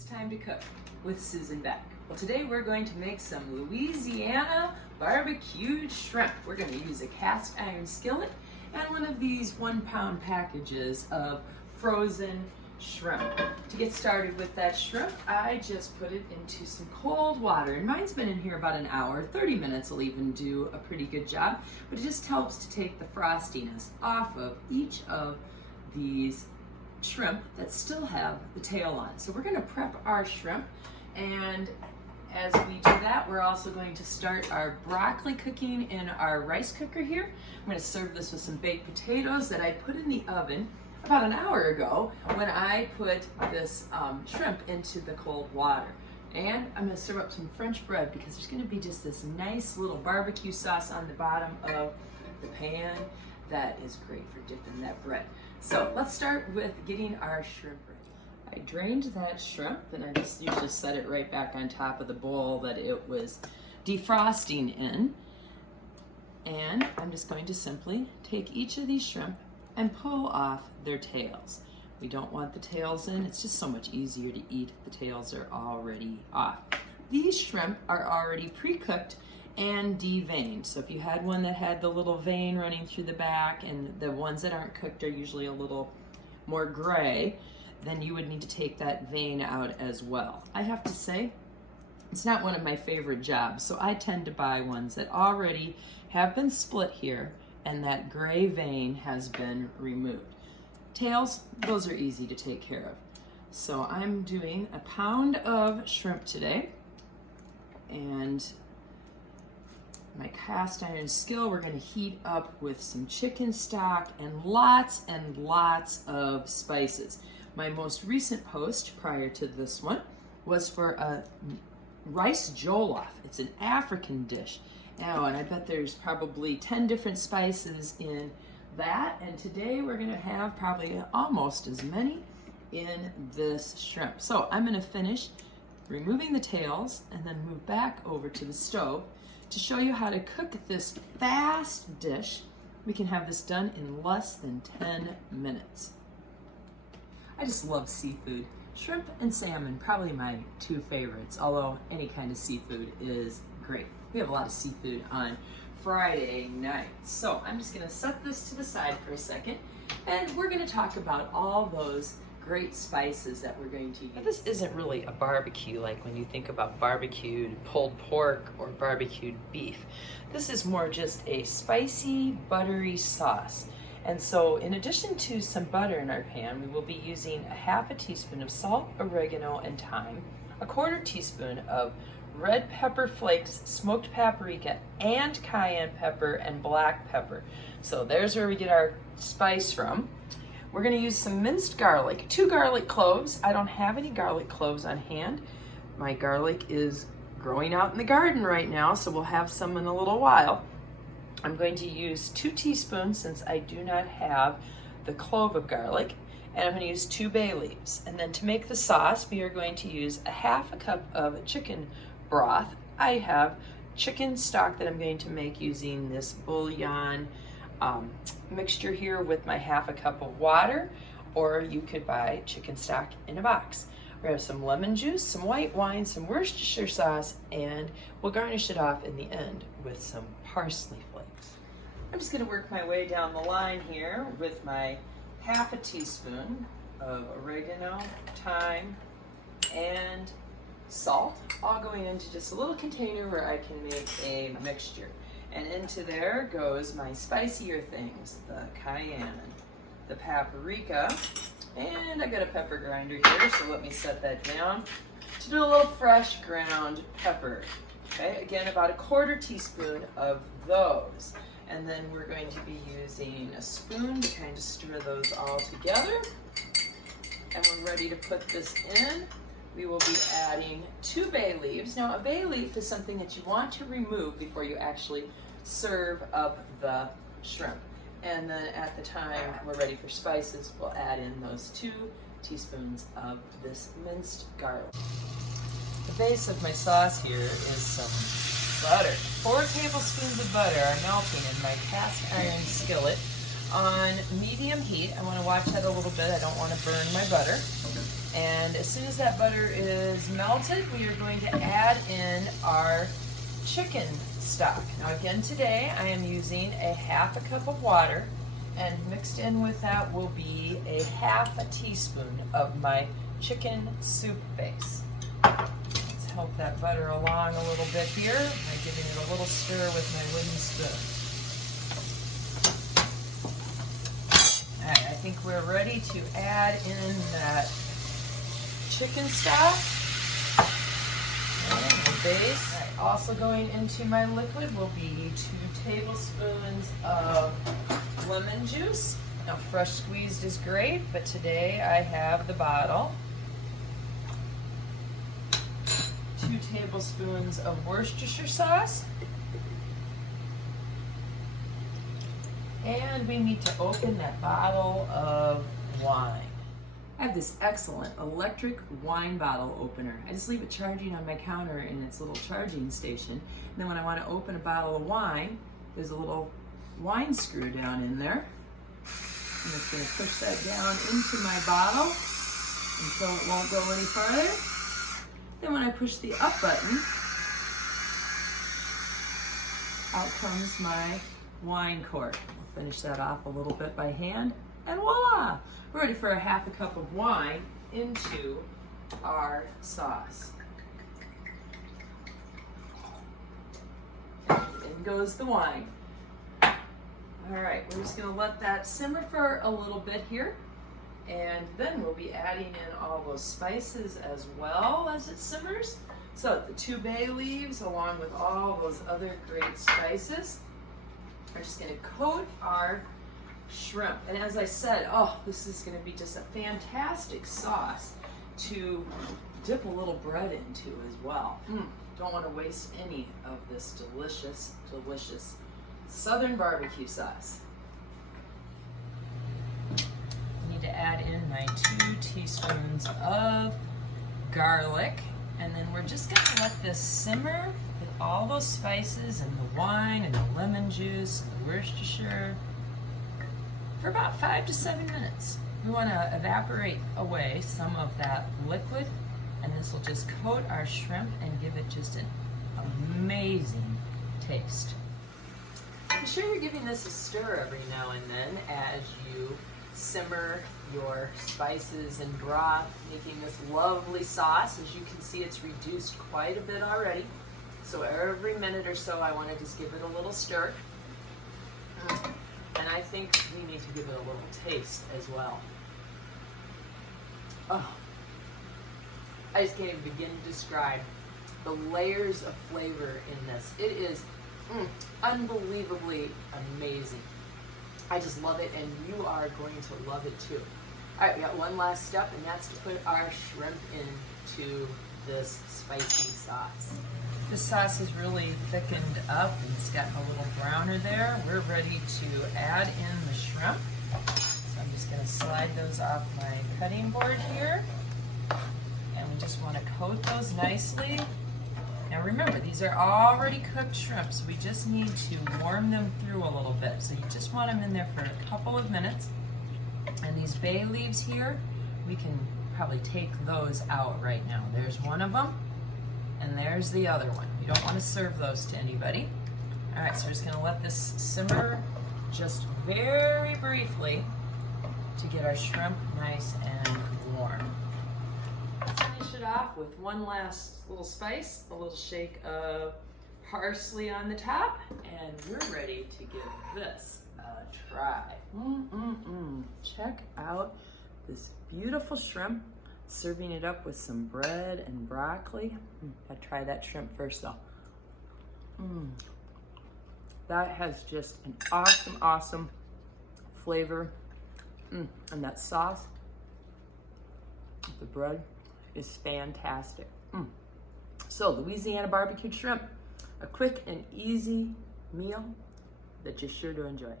It's time to cook with Susan Beck. Well, today we're going to make some Louisiana barbecue shrimp. We're going to use a cast iron skillet and one of these 1 pound packages of frozen shrimp. To get started with that shrimp, I just put it into some cold water, and mine's been in here about an hour. 30 minutes will even do a pretty good job, but it just helps to take the frostiness off of each of these shrimp that still have the tail on. So we're going to prep our shrimp, and as we do that, we're also going to start our broccoli cooking in our rice cooker here. I'm going to serve this with some baked potatoes that I put in the oven about an hour ago when I put this shrimp into the cold water. And I'm going to serve up some French bread because there's going to be just this nice little barbecue sauce on the bottom of the pan that is great for dipping that bread. So let's start with getting our shrimp ready. I drained that shrimp, and I just usually set it right back on top of the bowl that it was defrosting in. And I'm just going to simply take each of these shrimp and pull off their tails. We don't want the tails in. It's just so much easier to eat if the tails are already off. These shrimp are already pre-cooked and deveined. So if you had one that had the little vein running through the back, and the ones that aren't cooked are usually a little more gray, then you would need to take that vein out as well. I have to say, it's not one of my favorite jobs, so I tend to buy ones that already have been split here and that gray vein has been removed. Tails, those are easy to take care of. So I'm doing a pound of shrimp today, and my cast iron skillet we're going to heat up with some chicken stock and lots of spices. My most recent post prior to this one was for a rice jollof. It's an African dish. Now, and I bet there's probably 10 different spices in that, and today we're going to have probably almost as many in this shrimp. So I'm going to finish removing the tails and then move back over to the stove to show you how to cook this fast dish. We can have this done in less than 10 minutes. I just love seafood. Shrimp and salmon, probably my two favorites, although any kind of seafood is great. We have a lot of seafood on Friday night. So I'm just gonna set this to the side for a second, and we're gonna talk about all those great spices that we're going to use. But this isn't really a barbecue like when you think about barbecued pulled pork or barbecued beef. This is more just a spicy, buttery sauce. And so in addition to some butter in our pan, we will be using a half a teaspoon of salt, oregano, and thyme, a quarter teaspoon of red pepper flakes, smoked paprika, and cayenne pepper and black pepper. So there's where we get our spice from. We're going to use some minced garlic, 2 garlic cloves. I don't have any garlic cloves on hand. My garlic is growing out in the garden right now, so we'll have some in a little while. I'm going to use 2 teaspoons since I do not have the clove of garlic, and I'm going to use 2 bay leaves. And then to make the sauce, we are going to use a half a cup of chicken broth. I have chicken stock that I'm going to make using this bouillon mixture here with my half a cup of water, or you could buy chicken stock in a box. We have some lemon juice, some white wine, some Worcestershire sauce, and we'll garnish it off in the end with some parsley flakes. I'm just going to work my way down the line here with my half a teaspoon of oregano, thyme, and salt, all going into just a little container where I can make a mixture. And into there goes my spicier things, the cayenne, the paprika, and I got a pepper grinder here, so let me set that down to do a little fresh ground pepper. Okay, again, about a quarter teaspoon of those. And then we're going to be using a spoon to kind of stir those all together. And we're ready to put this in. We will be adding 2 bay leaves. Now, a bay leaf is something that you want to remove before you actually serve up the shrimp. And then at the time we're ready for spices, we'll add in those 2 teaspoons of this minced garlic. The base of my sauce here is some butter. 4 tablespoons of butter are melting in my cast iron skillet on medium heat. I want to watch that a little bit. I don't want to burn my butter. And And as soon as that butter is melted, we are going to add in our chicken stock. Now again today I am using a half a cup of water, and mixed in with that will be a half a teaspoon of my chicken soup base. Let's help that butter along a little bit here by giving it a little stir with my wooden spoon. Alright, I think we're ready to add in that chicken stock and the base. Alright, also going into my liquid will be 2 tablespoons of lemon juice. Now fresh squeezed is great, but today I have the bottle. 2 tablespoons of Worcestershire sauce. And we need to open that bottle of wine. I have this excellent electric wine bottle opener. I just leave it charging on my counter in its little charging station. And then when I want to open a bottle of wine, there's a little wine screw down in there. I'm just going to push that down into my bottle until it won't go any farther. Then when I push the up button, out comes my wine cork. I'll finish that off a little bit by hand, and voila! We're ready for a half a cup of wine into our sauce. And in goes the wine. All right, we're just gonna let that simmer for a little bit here, and then we'll be adding in all those spices as well as it simmers. So the 2 bay leaves along with all those other great spices. We're just gonna coat our shrimp. And as I said, oh, this is gonna be just a fantastic sauce to dip a little bread into as well. Don't wanna waste any of this delicious, delicious Southern barbecue sauce. I need to add in my 2 teaspoons of garlic, and then we're just gonna let this simmer with all those spices and the wine and the lemon juice and the Worcestershire for about 5 to 7 minutes. We want to evaporate away some of that liquid, and this will just coat our shrimp and give it just an amazing taste. Be sure you're giving this a stir every now and then as you simmer your spices and broth, making this lovely sauce. As you can see, it's reduced quite a bit already. So every minute or so, I want to just give it a little stir. And I think we need to give it a little taste as well. Oh, I just can't even begin to describe the layers of flavor in this. It is unbelievably amazing. I just love it, and you are going to love it too. All right, we got one last step, and that's to put our shrimp into this spicy sauce. This sauce is really thickened up and it's gotten a little browner there. We're ready to add in the shrimp. So I'm just going to slide those off my cutting board here. And we just want to coat those nicely. Now remember, these are already cooked shrimp, so we just need to warm them through a little bit. So you just want them in there for a couple of minutes. And these bay leaves here, we can probably take those out right now. There's one of them. And there's the other one. We don't want to serve those to anybody. All right, so we're just going to let this simmer just very briefly to get our shrimp nice and warm. Finish it off with one last little spice, a little shake of parsley on the top, and we're ready to give this a try. Check out this beautiful shrimp. Serving it up with some bread and broccoli. I'll try that shrimp first though. That has just an awesome, awesome flavor. And that sauce, the bread is fantastic. So Louisiana barbecue shrimp, a quick and easy meal that you're sure to enjoy.